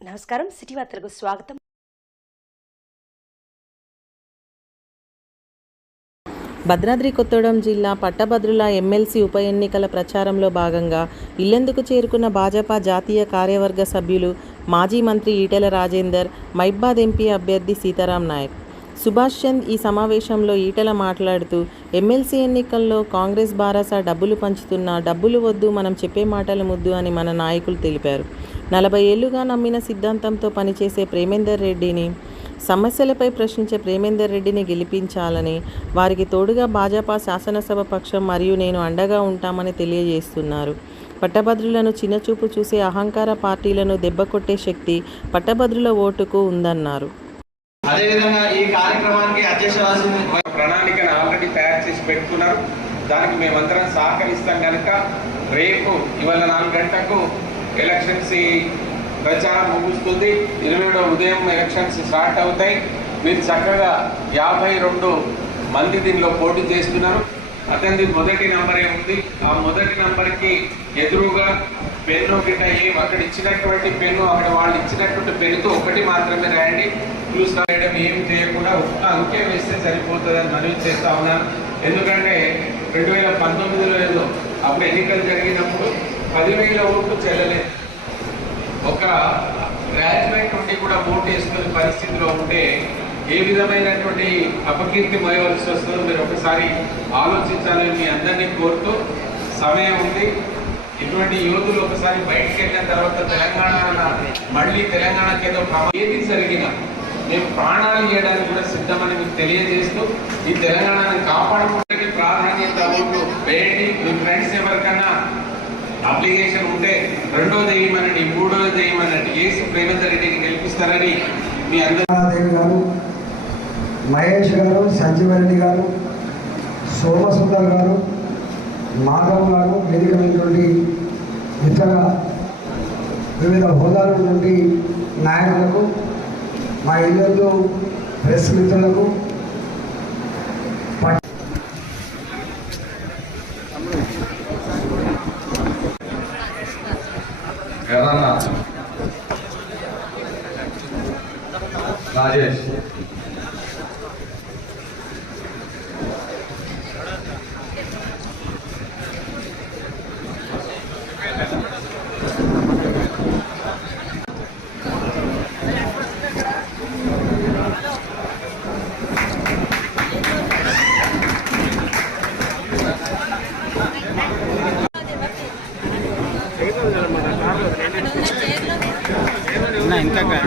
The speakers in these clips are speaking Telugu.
నమస్కారం. సిటీ వార్తలకు స్వాగతం. భద్రాద్రి కొత్తగూడెం జిల్లా పట్టభద్రుల ఎమ్మెల్సీ ఉప ఎన్నికల ప్రచారంలో భాగంగా ఇల్లెందుకు చేరుకున్న భాజపా జాతీయ కార్యవర్గ సభ్యులు మాజీ మంత్రి ఈటెల రాజేందర్ మైబాద్ ఎంపీ అభ్యర్థి సీతారాం నాయక్. సుభాష్ చంద్ ఈ సమావేశంలో ఈటెల మాట్లాడుతూ ఎమ్మెల్సీ ఎన్నికల్లో కాంగ్రెస్ బారాస డబ్బులు పంచుతున్నా డబ్బులు వద్దు మనం చెప్పే మాటలు ముద్దు అని మన నాయకులు తెలిపారు. నలభై ఏళ్ళుగా నమ్మిన సిద్ధాంతంతో పనిచేసే ప్రేమేందర్ రెడ్డిని సమస్యలపై ప్రశ్నించే ప్రేమేందర్ రెడ్డిని గెలిపించాలని వారికి తోడుగా భాజపా శాసనసభ పక్షం మరియు నేను అండగా ఉంటామని తెలియజేస్తున్నారు. పట్టభద్రులను చిన్నచూపు చూసే అహంకార పార్టీలను దెబ్బకొట్టే శక్తి పట్టభద్రుల ఓటుకు ఉందన్నారు. అదేవిధంగా ఈ కార్యక్రమానికి అధ్యక్ష ప్రణాళికను ఆల్రెడీ తయారు చేసి పెట్టుకున్నారు. దానికి మేమందరం సహకరిస్తాం కనుక రేపు ఇవాళ నాలుగు గంటలకు ఎలక్షన్స్ ప్రచారం ముగుస్తుంది. ఇరవై ఉదయం ఎలక్షన్స్ స్టార్ట్ అవుతాయి. మీరు చక్కగా యాభై రెండు మంది దీనిలో పోటీ చేస్తున్నారు. అతనిది మొదటి నంబరే ఉంది. ఆ మొదటి నంబర్కి ఎదురుగా పెన్ను గిట్ట ఏం అక్కడ ఇచ్చినటువంటి పెన్ను అక్కడ వాళ్ళు ఇచ్చినటువంటి పెన్నుతో ఒకటి మాత్రమే రాయండి. క్లూస్ రాయడం ఏం చేయకుండా ఒక్క అంకె వేస్తే సరిపోతుందని మనవి చేస్తా ఉన్నాను. ఎందుకంటే రెండు వేల పంతొమ్మిదిలో ఏదో అప్పుడు ఎన్నికలు జరిగినప్పుడు పదివేల ఓట్లు చెల్లలేదు. ఒక గ్రాడ్యుయేట్ నుండి కూడా ఓటు వేసుకునే పరిస్థితిలో ఉంటే ఏ విధమైనటువంటి అపకీర్తి మోయవలసి వస్తుందో మీరు ఒకసారి ఆలోచించాలని మీ అందరినీ కోరుతూ సమయం ఉంది. ఇటువంటి యోధులు ఒకసారి బయటికి వెళ్ళిన తర్వాత తెలంగాణ మళ్ళీ తెలంగాణకి ఏదో ఏది జరిగినా మేము ప్రాణాలు ఇవ్వడానికి కూడా సిద్ధమని మీకు తెలియజేస్తూ ఈ తెలంగాణని కాపాడుకోవడానికి ప్రాధాన్యత ఓట్లు వేయండి. మీ ఫ్రెండ్స్ ఎవరికన్నా అప్లికేషన్ ఉంటే రెండోది వేయమనండి మూడోది వేయమనండి ఏసి ప్రేమేందర్ రెడ్డిని గెలిపిస్తారని మీ అందరూ గారు మహేష్ గారు సంజీవరెడ్డి గారు సోమసుందర్ గారు మాధవ్ గారు వేదిక ఇతర వివిధ హోదాల నుండి నాయకులకు మా ఇల్లు ప్రెస్ మిత్రులకు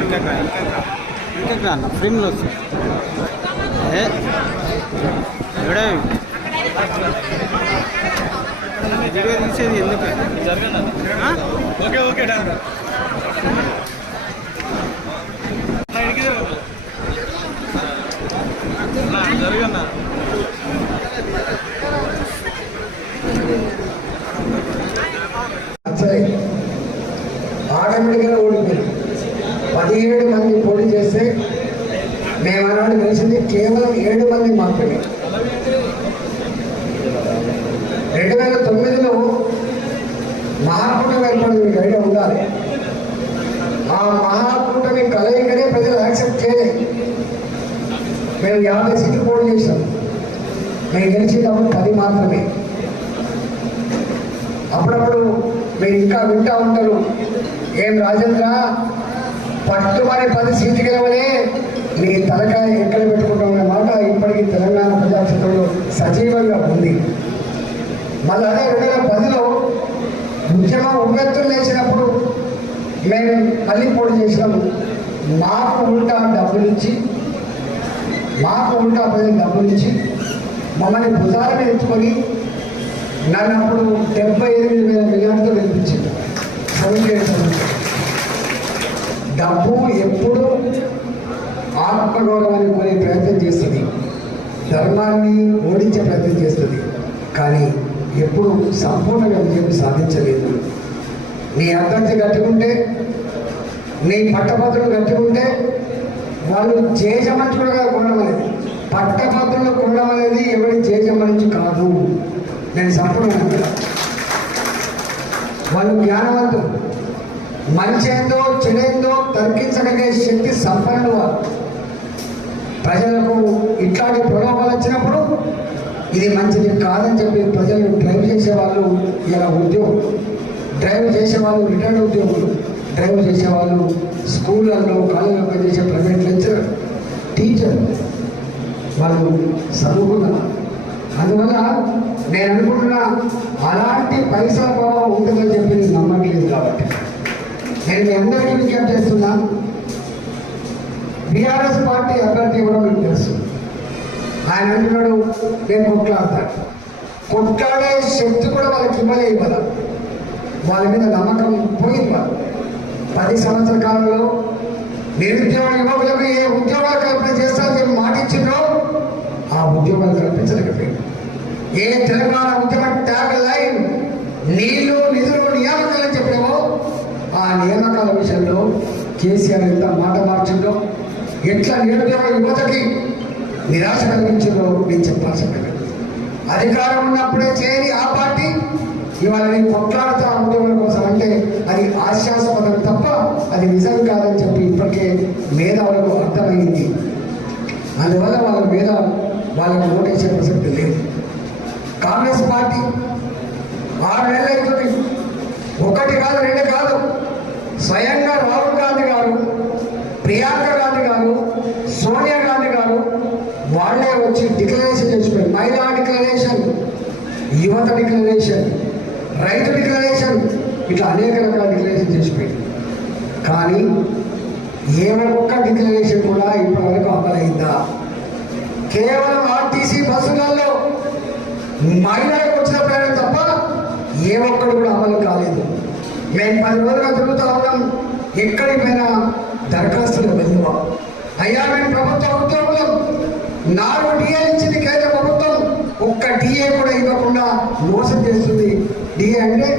ఇంకెక్కడ? అన్న? ఫ్రేమ్లో వస్తుంది ఏ? ఎవడే? వీడియో తీసేది ఎందుకు? ఓకే ఓకే పదిహేడు మంది పోటీ చేస్తే మేము ఆనాడు కలిసింది కేవలం ఏడు మంది మాత్రమే. రెండు వేల తొమ్మిదిలో మహాకూటమి ఏర్పడింది మీకు ఐడియా ఉండాలి. ఆ మహాకూటమి కలయికనే ప్రజలు యాక్సెప్ట్ చేయలేదు మేము యాభై సీట్లు పోటీ చేసాం మేము గెలిచేటప్పుడు పది మాత్రమే. అప్పుడప్పుడు మీరు ఇంకా వింటా ఉంటారు. ఏం రాజేంద్ర? పట్టుమని పది సీట్లు గెలవలే. నీ తలకాయ ఎక్కడ పెట్టుకుంటామనే మాట ఇప్పటికీ తెలంగాణ ప్రజాక్షేత్రంలో సజీవంగా ఉంది. మళ్ళీ అదే రెండు వేల పదిలో ఉద్యమం ఉవ్వెత్తులు లేచినప్పుడు మేము మళ్ళీ పోటీ చేసినాము. మాకు ఉల్టా డబ్బులు ఇచ్చి మాకు ఉల్టా ప్రజలు డబ్బులు ఇచ్చి మమ్మల్ని భుజాల మీద ఎత్తుకొని నన్ను అప్పుడు డెబ్బై ఎనిమిది వేల మిలియన్తో గెలిపించింది సెవెంటీ డబ్బు ఎప్పుడు ఆత్మగౌరవాన్ని కోరే ప్రయత్నం చేస్తుంది. ధర్మాన్ని ఓడించే ప్రయత్నం చేస్తుంది. కానీ ఎప్పుడు సంపూర్ణంగా విజయం సాధించలేదు. నీ అభ్యర్థి కట్టుకుంటే నీ పట్టభద్రులు కట్టుకుంటే వాళ్ళు చేజమంచుడుగా కొనడం అనేది పట్టభద్రులు కొనడం అనేది ఎవరి చేజమనించి కాదు. నేను సంపూర్ణంగా వాళ్ళు జ్ఞానవంతులు. మంచేందో చెడేందో తర్కించగలిగే శక్తి సంపన్నులు ప్రజలకు ఇట్లాంటి ప్రలోభాలు వచ్చినప్పుడు ఇది మంచిది కాదని చెప్పి ప్రజలు డ్రైవ్ చేసేవాళ్ళు ఇలా ఉద్యోగులు. డ్రైవ్ చేసేవాళ్ళు రిటైర్డ్ ఉద్యోగులు. డ్రైవ్ చేసేవాళ్ళు స్కూళ్ళల్లో కాలేజీలో పనిచేసే ప్రైవేట్ లెక్చరర్ టీచర్. వాళ్ళు చదువుకున్నారు అందువల్ల నేను అనుకుంటున్నా అలాంటి పైసా ప్రభావం ఉంటుందని చెప్పి నమ్మట్లేదు కాబట్టి. నేను మీ అందరికీ విజ్ఞప్తి చేస్తున్నాను బీఆర్ఎస్ పార్టీ అభ్యర్థి కూడా మీకు తెలుసు. ఆయన అంటున్నాడు నేను కొట్లాడతాను కొట్లాడే శక్తి కూడా వాళ్ళకి ఇవ్వలే ఇవ్వాల వాళ్ళ మీద నమ్మకం పోయింది వాళ్ళు పది సంవత్సర కాలంలో నిరుద్యోగ యువకులకు ఏ ఉద్యోగాలు కల్పన చేస్తారని మాట ఇచ్చిండ్రో ఆ ఉద్యోగాలు కల్పించలేకపోయింది. ఏ తెలంగాణ ఉద్యమ ట్యాగ్ లైన్ నీళ్ళు నిధులు నియామకాలని చెప్పి ఆ నియామకాల విషయంలో కేసీఆర్ ఎంత మాట మార్చిందో ఎట్లా నిరుద్యోగ యువతకి నిరాశ కలిగించిందో నేను చెప్పాల్సింది. అధికారం ఉన్నప్పుడే చేయని ఆ పార్టీ ఇవాళ నేను కొట్లాడుతా ఉద్యోగుల కోసం అంటే అది ఆశాస్పదం తప్ప అది నిజం కాదని చెప్పి ఇప్పటికే మేధావులకు అర్థమైంది. అందువల్ల వాళ్ళ మీద వాళ్ళకు ఓటేసే ప్రసక్తి లేదు. కాంగ్రెస్ పార్టీ ఆరు నెలలు ఒకటి కాదు రెండు కాదు. స్వయంగా రాహుల్ గాంధీ గారు ప్రియాంక గాంధీ గారు సోనియా గాంధీ గారు వాళ్ళే వచ్చి డిక్లరేషన్ చేసిపోయారు. మహిళా డిక్లరేషన్ యువత డిక్లరేషన్ రైతు డిక్లరేషన్ ఇట్లా అనేక రకాల డిక్లరేషన్ చేసిపోయింది కానీ ఏ ఒక్క డిక్లరేషన్ కూడా ఇప్పటివరకు అమలైందా కేవలం ఆర్టీసీ బస్సులలో మహిళలకు వచ్చిన ప్రయాణం తప్ప ఏ ఒక్కడు కూడా అమలు కాలేదు. మేము పది రోజులుగా తిరుగుతూ ఉన్నాం. ఎక్కడికి పోయినా దరఖాస్తులు వెళ్దాం అయ్యా మేము ప్రభుత్వ ఉద్యోగులం. నాలుగు డిఏ ఇచ్చింది కేంద్ర ప్రభుత్వం. ఒక్క డిఏ కూడా ఇవ్వకుండా మోసం చేస్తుంది. డిఏ అంటే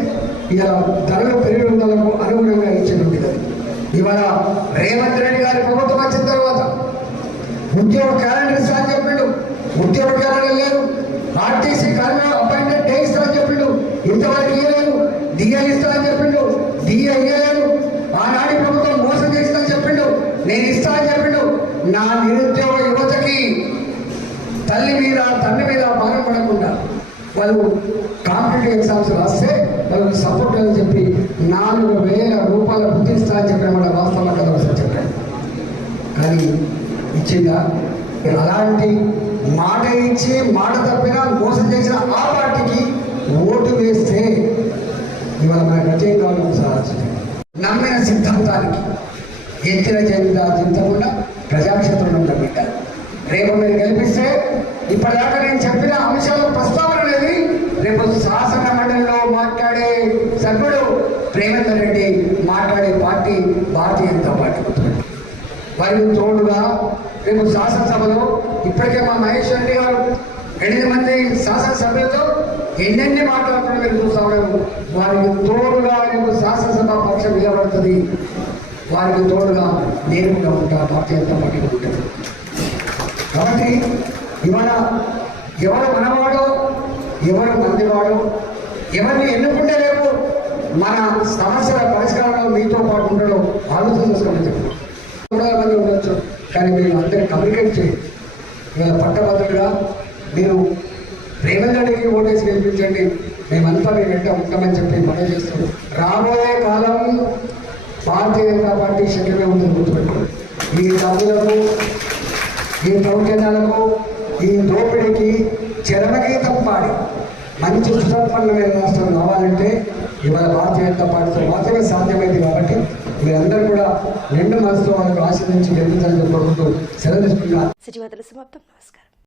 ఇలా ధరలు పెరుగుదలకు అనుగుణంగా ఇచ్చినది కదా. ఇవాళ రేవంత్ రెడ్డి గారి ప్రభుత్వం వచ్చిన తర్వాత ఉద్యోగ క్యాలెండర్ ఇస్తా చెప్పిండు. ఉద్యోగ క్యాలెండర్ లేదు. ఆర్టీసీ కర్మ అపాయింట్మెంట్ డే ఇస్తామని చెప్పిండు. ఇంతవరకు ఇవ్వలేదు. డిఏ ఇస్తా చెప్పిండు డిఏ ఇవ్వలేదు ఆనాటి ప్రభుత్వం మోసం చేస్తా అని చెప్పిండు నేను ఇస్తా అని చెప్పిండు నా నిరుద్యోగ యువతకి తల్లి మీద తండ్రి మీద భారం పడకుండా వాళ్ళు కాంపిటేటివ్ ఎగ్జామ్స్ రాస్తే వాళ్ళకి సపోర్ట్ అని చెప్పి నాలుగు వేల రూపాయల వృత్తి అని చెప్పిన మాట వాస్తవం కదా ఒకసారి కానీ ఇచ్చిందా? అలాంటి మాట ఇచ్చి మాట తప్పినా మోసం చేసిన ఆ పార్టీకి ఓటు వేస్తే ఇవాళ మన గజేం కావాలి ఒకసారి నమ్మిన సిద్ధాంతానికి ఎత్తిన చెందిన చింతకుండా ప్రజాక్షేత్రంలో ఉన్న బిడ్డ రేపు మీరు గెలిపిస్తే ఇప్పటిదాకా నేను చెప్పిన అంశాల ప్రస్తావన అనేది రేపు శాసన మండలిలో మాట్లాడే సభ్యుడు ప్రేమేందర్ రెడ్డి మాట్లాడే పార్టీ భారతీయ జనతా పార్టీ మరియు తోడుగా రేపు శాసనసభలో ఇప్పటికే మా మహేష్ రెడ్డి గారు ఎనిమిది మంది శాసనసభ్యులతో ఎన్నెన్ని మాట్లాడుతున్నా మీరు చూస్తా ఉన్నారు వారికి తోడుగా రేపు శాసనసభ పక్షం నిలబడుతుంది వారికి తోడుగా నేరుగా ఉంటాను ఉంటా భారతీయ జనతా ఉంటుంది కాబట్టి ఇవాళ ఎవరు మనవాడో ఎవరు మందివాడో ఎవరిని ఎన్నుకుంటే రేపు మన సమస్యల పరిష్కారంలో మీతో పాటు ఉండడం ఆలోచన చేసుకోమని చెప్పి మంది ఉండొచ్చు కానీ మీరు అందరినీ కమ్యూనికేట్ చేయండి. ఇవాళ పట్టభద్రులుగా మీరు ప్రేమగాడికి ఓటేసి గెలిపించండి. మేమంతా మీ వెంట ఉంటామని చెప్పి మనం చేస్తాం రాబోయే కాలం భారతీయ జనతా పార్టీ శక్తిగా ఉంటుంది గుర్తుపెట్టుకోండి ఈ డబ్బులకు ఈ దౌర్జన్యాలకు ఈ దోపిడీకి చరమగీతం పాడి మంచి సుసంపన్నమైన రాష్ట్రం రావాలంటే ఇవాళ భారతీయ జనతా పార్టీతో మాత్రమే సాధ్యమైంది కాబట్టి మీరందరూ కూడా నిండు మనసుతో వాళ్ళకు ఆశీర్వదించి గెలిపించాలని కోరుకుంటూ సెలవు తీసుకుంటున్నారు సమాప్తం. నమస్కారం.